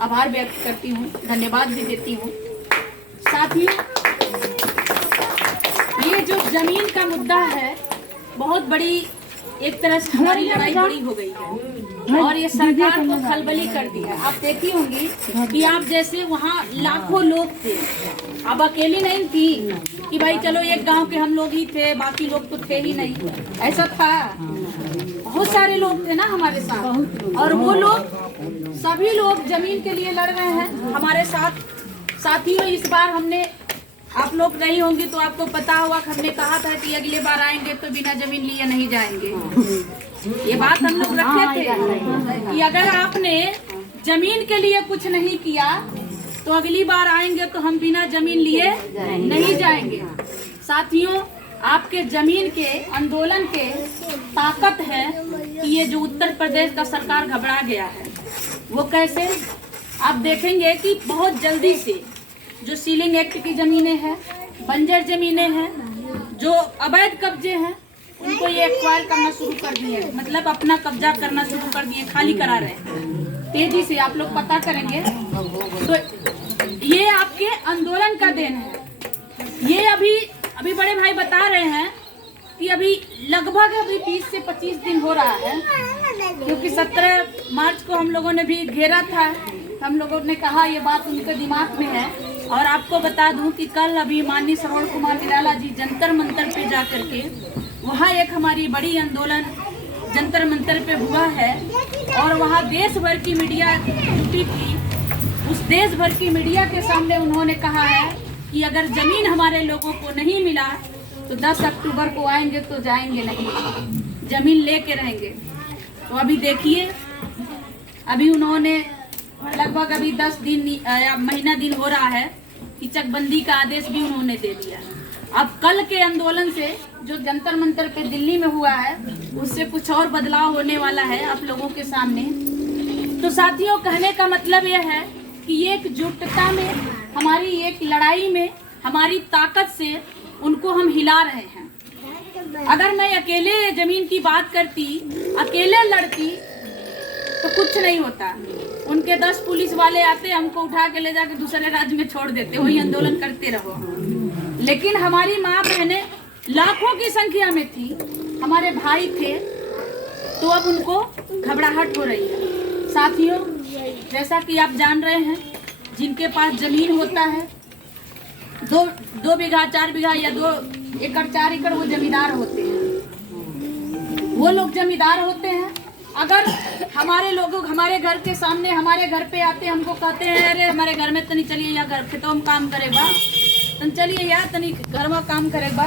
आभार व्यक्त करती हूँ, धन्यवाद भी देती हूँ। साथ ही ये जो जमीन का मुद्दा है, बहुत बड़ी एक तरह से हमारी लड़ाई बड़ी हो गई है और ये सरकार को खलबली कर दी है। आप देखी होंगी कि आप जैसे वहाँ लाखों लोग थे, अब अकेली नहीं थी कि भाई चलो एक गांव के हम लोग ही थे, बाकी लोग तो थे ही नहीं, ऐसा था। बहुत सारे लोग थे ना हमारे साथ, और वो लोग सभी लोग जमीन के लिए लड़ रहे हैं हमारे साथ। साथियों, इस बार हमने, आप लोग नहीं होंगे तो आपको पता होगा, हमने कहा था कि अगले बार आएंगे तो बिना जमीन लिए नहीं जाएंगे। ये बात हम लोग रखे थे कि अगर आपने जमीन के लिए कुछ नहीं किया तो अगली बार आएंगे तो हम बिना जमीन लिए नहीं जाएंगे। साथियों, आपके जमीन के आंदोलन के ताकत है कि ये जो उत्तर प्रदेश का सरकार घबरा गया है, वो कैसे आप देखेंगे कि बहुत जल्दी से जो सीलिंग एक्ट की जमीनें हैं, बंजर जमीनें हैं, जो अवैध कब्जे हैं, उनको ये एक्वायर करना शुरू कर दिए, मतलब अपना कब्जा करना शुरू कर दिए, खाली करा रहे हैं तेजी से। आप लोग पता करेंगे तो ये आपके आंदोलन का देन है। ये अभी बड़े भाई बता रहे हैं कि अभी लगभग 20 से 25 दिन हो रहा है, क्योंकि 17 मार्च को हम लोगों ने भी घेरा था। हम लोगों ने कहा ये बात उनके दिमाग में है। और आपको बता दूं कि कल अभी माननीय श्रवण कुमार निराला जी जंतर मंतर पे जा करके वहाँ एक हमारी बड़ी आंदोलन जंतर मंतर पे हुआ है, और वहाँ देश भर की मीडिया जुटी थी। उस देश भर की मीडिया के सामने उन्होंने कहा है कि अगर जमीन हमारे लोगों को नहीं मिला तो 10 अक्टूबर को आएंगे तो जाएंगे नहीं, जमीन लेके रहेंगे। तो अभी देखिए, अभी उन्होंने लगभग अभी 10 दिन या महीना दिन हो रहा है कि चकबंदी का आदेश भी उन्होंने दे दिया। अब कल के आंदोलन से जो जंतर मंतर पे दिल्ली में हुआ है, उससे कुछ और बदलाव होने वाला है आप लोगों के सामने। तो साथियों, कहने का मतलब यह है कि एकजुटता में, हमारी एक लड़ाई में, हमारी ताकत से उनको हम हिला रहे हैं। अगर मैं अकेले जमीन की बात करती, अकेले लड़ती तो कुछ नहीं होता। उनके 10 पुलिस वाले आते, हमको उठा के ले जाके दूसरे राज्य में छोड़ देते, वही आंदोलन करते रहो। लेकिन हमारी माँ बहनें लाखों की संख्या में थी, हमारे भाई थे, तो अब उनको घबराहट हो रही है। साथियों, जैसा कि आप जान रहे हैं, जिनके पास जमीन होता है, 2 बीघा 4 बीघा या 2 एकड़ 4 एकड़, वो जमींदार होते हैं। वो लोग जमींदार होते हैं। अगर हमारे लोग हमारे घर के सामने, हमारे घर पे आते, हमको कहते हैं अरे हमारे घर में तनी चलिए, या घर खेतों में काम करेगा, तन चलिए या तनी घर में काम करेगा,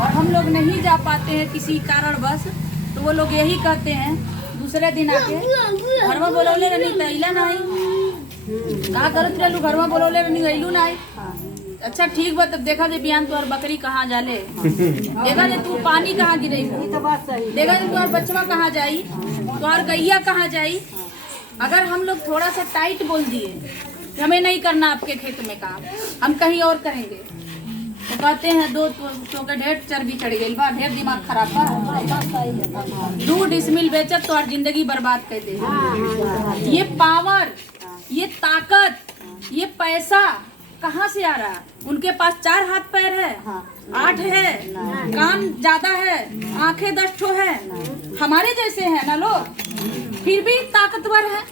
और हम लोग नहीं जा पाते हैं किसी कारणवश, तो वो लोग यही कहते हैं दूसरे दिन आके, घर में बोलौले रहनी तैला नहीं, कहा करत रहलू, घर में बोलौले रहनी गईलू नहीं। अच्छा ठीक बा, तब देखा जे बियान तुहार बकरी कहाँ जाले, देखा जे तू पानी कहाँ गिरे, देखा जे तुहार बचवा कहाँ जाई, तुहार गैया कहाँ जाई। अगर हम लोग थोड़ा सा टाइट बोल दिए, हमें नहीं करना आपके खेत में काम, हम कहीं और करेंगे, तो कहते हैं 2 तो के ढेर चर्बी चढ़ गई बा, ढेर दिमाग खराब बा, 2 डिसमिल बेचत तो जिंदगी बर्बाद कर दे। ये पावर, ये ताकत, ये पैसा कहाँ से आ रहा है? उनके पास 4 हाथ पैर है, 8 है, कान ज्यादा है, आंखें 10 ठो है, हमारे जैसे है ना लोग, फिर भी ताकतवर है।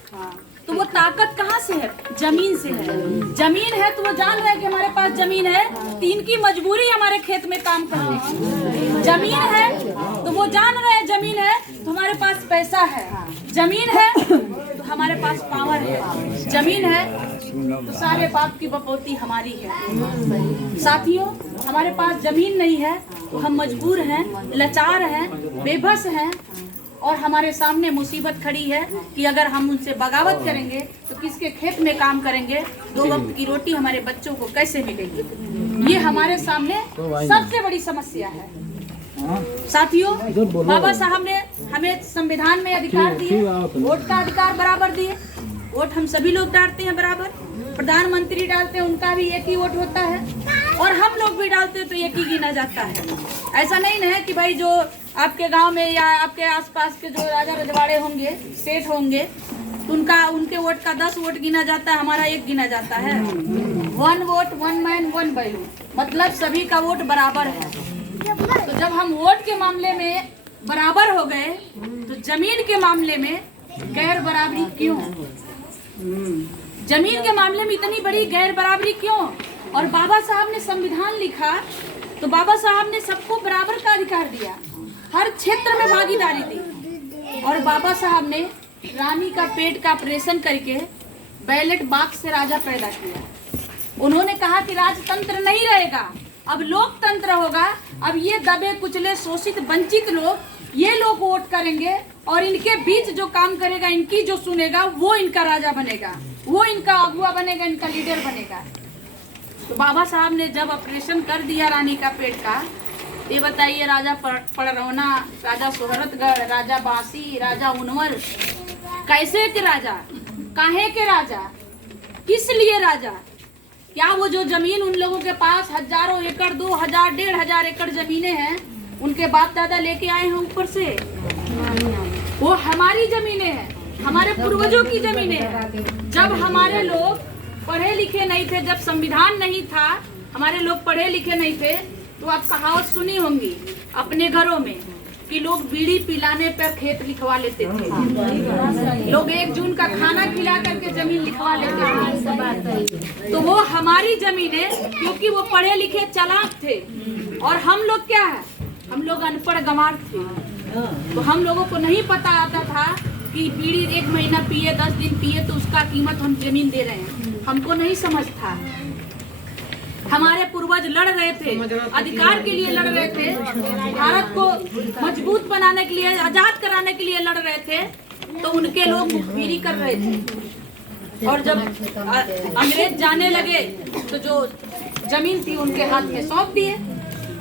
तो वो ताकत कहाँ से है? जमीन से है। जमीन है तो वो जान रहे हैं कि हमारे पास जमीन है, तो इनकी मजबूरी हमारे खेत में काम करने की। जमीन है तो वो जान रहे हैं जमीन है तो हमारे पास पैसा है, जमीन है तो हमारे पास पावर है, जमीन है तो सारे बाप की बपौती हमारी है। साथियों, हमारे पास जमीन नहीं है तो हम मजबूर हैं, लाचार हैं, बेबस हैं, और हमारे सामने मुसीबत खड़ी है कि अगर हम उनसे बगावत करेंगे तो किसके खेत में काम करेंगे, 2 वक्त की रोटी हमारे बच्चों को कैसे मिलेगी। ये हमारे सामने सबसे बड़ी समस्या है। साथियों, बाबा साहब ने हमें संविधान में अधिकार दिए, वोट का अधिकार बराबर दिए, वोट हम सभी लोग डालते हैं बराबर, प्रधानमंत्री डालते हैं उनका भी एक ही वोट होता है, और हम लोग भी डालते हैं तो एक ही गिना जाता है। ऐसा नहीं है कि भाई जो आपके गांव में या आपके आसपास के जो राजा रजवाड़े होंगे, सेठ होंगे, तो उनके वोट का 10 वोट गिना जाता है, हमारा 1 गिना जाता है। 1 वोट 1 मैन 1 वैल्यू, मतलब सभी का वोट बराबर है। तो जब हम वोट के मामले में बराबर हो गए तो जमीन के मामले में गैर बराबरी क्यों? जमीन के मामले में इतनी बड़ी गैर बराबरी क्यों? और बाबा साहब ने संविधान लिखा तो बाबा साहब ने सबको बराबर का अधिकार दिया, हर क्षेत्र में भागीदारी दी। और बाबा साहब ने रानी का पेट का ऑपरेशन करके बैलेट बॉक्स से राजा पैदा किया। उन्होंने कहा कि राजतंत्र नहीं रहेगा, अब लोकतंत्र होगा। अब ये दबे कुचले शोषित वंचित लोग, ये लोग वोट करेंगे और इनके बीच जो काम करेगा, इनकी जो सुनेगा, वो इनका राजा बनेगा, वो इनका अगुआ बनेगा, इनका लीडर बनेगा। तो बाबा साहब ने जब ऑपरेशन कर दिया रानी का पेट का, ये बताइए राजा पड़रौना, राजा सोहरतगढ़, राजा बांसी, राजा उनवर, कैसे के राजा, काहे के राजा, किस लिए राजा? क्या वो जो जमीन उन लोगों के पास हजारों एकड़, 2000, 1500 एकड़ जमीनें हैं, उनके बाप दादा लेके आए हैं ऊपर से? वो हमारी जमीनें हैं, हमारे पूर्वजों की जमीनें हैं। जब हमारे लोग पढ़े लिखे नहीं थे, जब संविधान नहीं था, हमारे लोग पढ़े लिखे नहीं थे, तो आप कहावत सुनी होंगी अपने घरों में कि लोग बीड़ी पिलाने पर खेत लिखवा लेते थे, लोग 1 जून का खाना खिला करके जमीन लिखवा लेते थे। तो वो हमारी जमीनें, क्योंकि वो पढ़े लिखे चालाक थे और हम लोग क्या है, हम लोग अनपढ़ गंवार थे। तो हम लोगों को नहीं पता आता था कि बीड़ी 1 महीना पिए, 10 दिन पिए तो उसका कीमत हम जमीन दे रहे हैं, हमको नहीं समझ था। हमारे पूर्वज लड़ रहे थे, अधिकार के लिए लड़ रहे थे, भारत को मजबूत बनाने के लिए, आजाद कराने के लिए लड़ रहे थे, तो उनके लोग मुखबिरी कर रहे थे। और जब अंग्रेज जाने लगे तो जो जमीन थी उनके हाथ में सौंप दिए।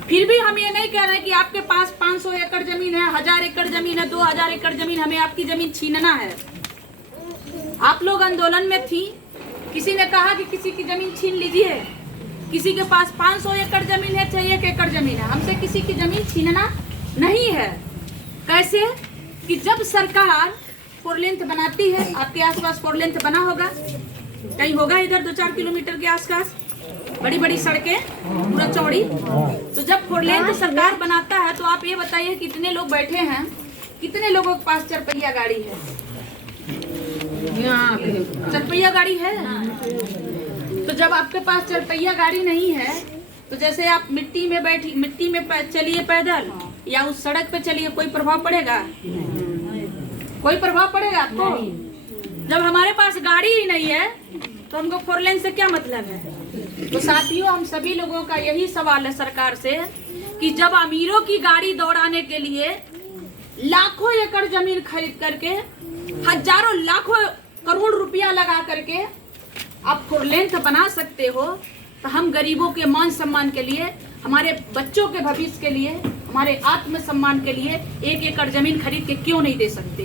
फिर भी हम ये नहीं कह रहे कि आपके पास 500 एकड़ जमीन है, 1000 एकड़ जमीन है, 2000 एकड़ जमीन, हमें आपकी जमीन छीनना है। आप लोग आंदोलन में थी, किसी ने कहा कि किसी की जमीन छीन लीजिए, किसी के पास 500 एकड़ जमीन है, चाहे 1 एकड़ जमीन है, हमसे किसी की जमीन छीनना नहीं है। कैसे कि जब सरकार 4 लेंथ बनाती है, आपके आसपास 4 लेंथ बना होगा, कहीं होगा इधर 2-4 किलोमीटर के आसपास, बड़ी बड़ी सड़कें पूरा चौड़ी। तो जब 4 लेंथ सरकार बनाता है तो आप ये बताइए कितने लोग बैठे हैं, कितने लोगों के पास 4 पहिया गाड़ी है? 4 पहिया गाड़ी है। तो जब आपके पास 4 पहिया गाड़ी नहीं है तो जैसे आप मिट्टी में चलिए पैदल या उस सड़क पे चलिए, कोई प्रभाव पड़ेगा? कोई प्रभाव पड़ेगा आपको? जब हमारे पास गाड़ी ही नहीं है तो हमको 4 लेन से क्या मतलब है? तो साथियों, हम सभी लोगों का यही सवाल है सरकार से कि जब अमीरों की गाड़ी दौड़ाने के लिए लाखों एकड़ जमीन खरीद करके, हजारों लाखों करोड़ रुपया लगा करके आप 4 लेन बना सकते हो, तो हम गरीबों के मान सम्मान के लिए, हमारे बच्चों के भविष्य के लिए, हमारे आत्म सम्मान के लिए 1 एकड़ जमीन खरीद के क्यों नहीं दे सकते?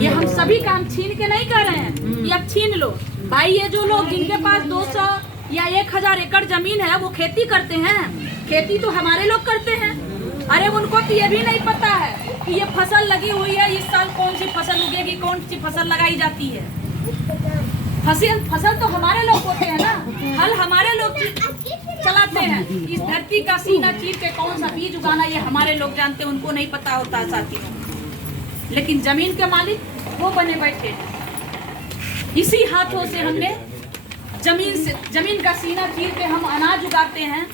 ये हम सभी काम छीन के नहीं कर रहे हैं कि अब छीन लो। भाई, ये जो लोग जिनके पास 200 या 1000 एकड़ जमीन है वो खेती करते हैं, खेती तो हमारे लोग करते हैं। अरे उनको तो ये भी नहीं पता है कि ये फसल लगी हुई है, इस साल कौन सी फसल उगेगी, कौन सी फसल लगाई जाती है। फसल तो हमारे लोग होते हैं ना, हल हमारे लोग चलाते हैं। इस धरती का सीना चीर के कौन सा बीज उगाना ये हमारे लोग जानते हैं, उनको नहीं पता होता साथियों। लेकिन जमीन के मालिक वो बने बैठे हैं। इसी हाथों से हमने जमीन का सीना चीर के हम अनाज उगाते हैं,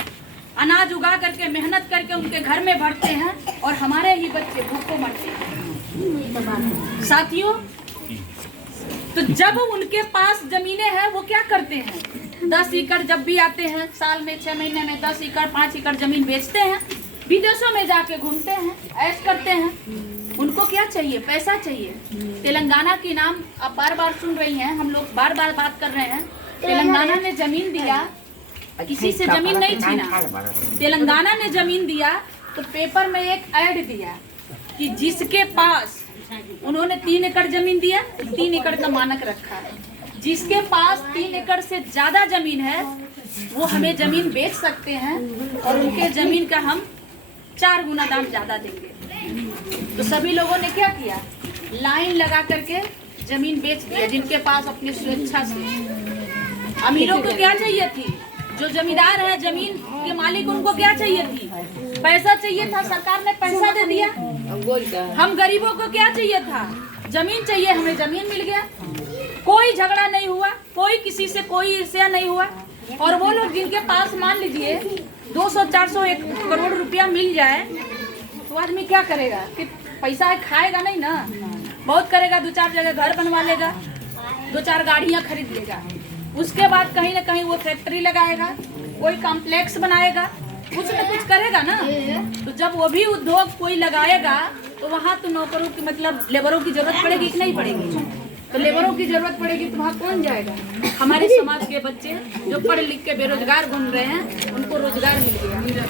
अनाज उगा करके मेहनत करके उनके घर में भरते हैं और हमारे ही बच्चे भूखों मरते हैं। साथियों, तो जब उनके पास जमीनें हैं वो क्या करते हैं? 10 एकड़ जब भी आते हैं, साल में 6 महीने में 10 एकड़ 5 एकड़ जमीन बेचते हैं, विदेशों में जाके घूमते हैं, ऐश करते हैं। उनको क्या चाहिए? पैसा चाहिए। तेलंगाना की नाम आप बार बार सुन रही हैं, हम लोग बार बार बात कर रहे हैं। तेलंगाना ने जमीन दिया, किसी से जमीन नहीं छीना। तेलंगाना ने जमीन दिया तो पेपर में एक ऐड दिया कि जिसके पास, उन्होंने 3 एकड़ जमीन दिया, 3 एकड़ का मानक रखा है, जिसके पास 3 एकड़ से ज्यादा जमीन है वो हमें जमीन बेच सकते हैं और उनके जमीन का हम 4 गुना दाम ज्यादा देंगे। तो सभी लोगों ने क्या किया? लाइन लगा करके जमीन बेच दिया, जिनके पास अपनी स्वेच्छा से। अमीरों को क्या चाहिए थी? जो जमींदार है, जमीन के मालिक, उनको क्या चाहिए थी? पैसा चाहिए था, सरकार ने पैसा दे दिया। हम गरीबों को क्या चाहिए था? जमीन चाहिए, हमें जमीन मिल गया। कोई झगड़ा नहीं हुआ, कोई किसी से कोई ईर्ष्या नहीं हुआ। और वो लोग जिनके पास मान लीजिए 200, 400, 1 करोड़ रुपया मिल जाए तो आदमी क्या करेगा? कि पैसा है, खाएगा नहीं ना, बहुत करेगा, 2-4 जगह घर बनवा लेगा, 2-4 गाड़ियां खरीद लेगा। उसके बाद कहीं ना कहीं वो फैक्ट्री लगाएगा, कोई कॉम्प्लेक्स बनाएगा, कुछ न कुछ करेगा ना। तो जब वो भी उद्योग कोई लगाएगा तो वहाँ तो नौकरों की मतलब लेबरों की जरूरत पड़ेगी कि नहीं पड़ेगी? तो लेबरों की जरूरत पड़ेगी तो वहाँ कौन जाएगा? हमारे समाज के बच्चे जो पढ़ लिख के बेरोजगार घूम रहे हैं, उनको रोजगार मिल गया,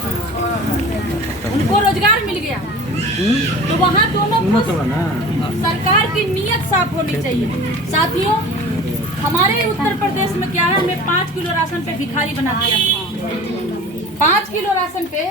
उनको रोजगार मिल गया। तो वहाँ दोनों को सरकार की नीयत साफ होनी चाहिए। साथियों, हमारे उत्तर प्रदेश में क्या है, हमें 5 किलो राशन पे भिखारी बना दिया। 5 किलो राशन पे